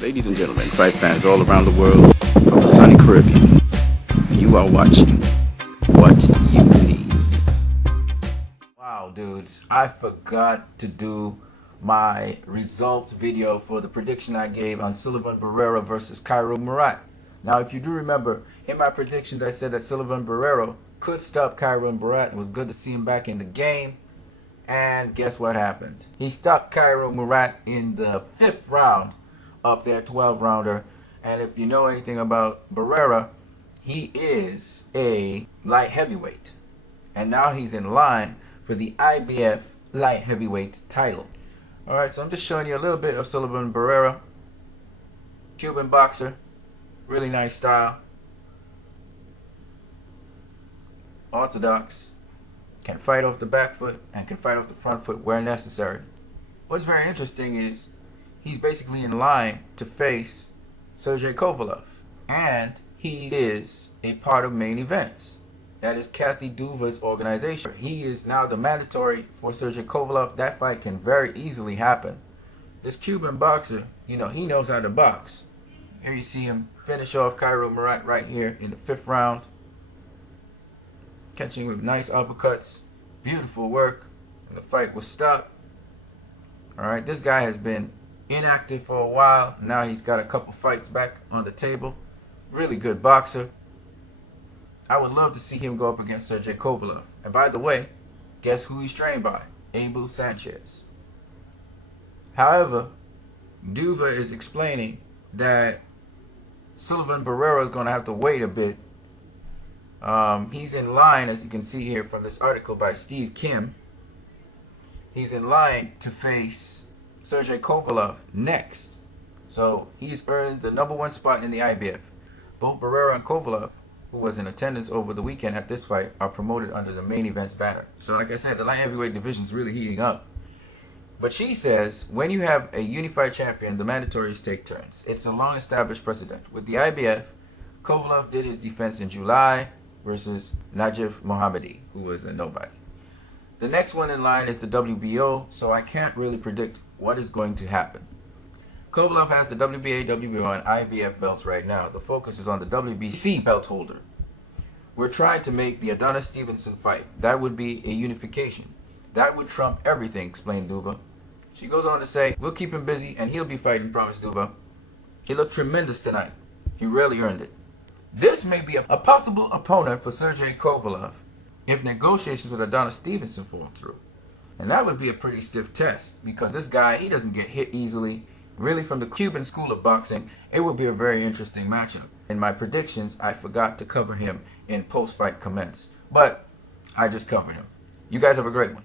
Ladies and gentlemen, fight fans all around the world, from the sunny Caribbean, you are watching What You Need. Wow, dudes, I forgot to do my results video for the prediction I gave on Sullivan Barrera versus Kiro Murat. Now, if you do remember, in my predictions I said that Sullivan Barrera could stop Kiro Murat. It was good to see him back in the game. And guess what happened? He stopped Kiro Murat in the 5th round of their 12-rounder. And if you know anything about Barrera, he is a light heavyweight. And now he's in line for the IBF light heavyweight title. Alright, so I'm just showing you a little bit of Sullivan Barrera. Cuban boxer. Really nice style. Orthodox. Can fight off the back foot and can fight off the front foot where necessary. What's very interesting is he's basically in line to face Sergey Kovalev, and he is a part of main events. That is Kathy Duva's organization. He is now the mandatory for Sergey Kovalev. That fight can very easily happen. This Cuban boxer, you know, he knows how to box. Here you see him finish off Kiro Murat right here in the 5th round. Catching with nice uppercuts. Beautiful work. And the fight was stopped. Alright, this guy has been inactive for a while. Now he's got a couple fights back on the table. Really good boxer. I would love to see him go up against Sergey Kovalev. And by the way, guess who he's trained by? Abel Sanchez. However, Duva is explaining that Sullivan Barrera is going to have to wait a bit. He's in line, as you can see here from this article by Steve Kim. He's in line to face Sergey Kovalev next. So he's earned the #1 spot in the IBF. Both Barrera and Kovalev, who was in attendance over the weekend at this fight, are promoted under the main events banner. So like I said, the light heavyweight division is really heating up. But she says, when you have a unified champion, the mandatories take turns. It's a long-established precedent. With the IBF, Kovalev did his defense in July versus Najib Mohammadi, who was a nobody. The next one in line is the WBO, so I can't really predict what is going to happen. Kovalev has the WBA, WBO, and IBF belts right now. The focus is on the WBC belt holder. We're trying to make the Adonis Stevenson fight. That would be a unification. That would trump everything, explained Duva. She goes on to say, we'll keep him busy and he'll be fighting, promised Duva. He looked tremendous tonight. He really earned it. This may be a possible opponent for Sergey Kovalev if negotiations with Adonis Stevenson fall through. And that would be a pretty stiff test because this guy, he doesn't get hit easily. Really, from the Cuban school of boxing, it would be a very interesting matchup. In my predictions, I forgot to cover him in post-fight comments, but I just covered him. You guys have a great one.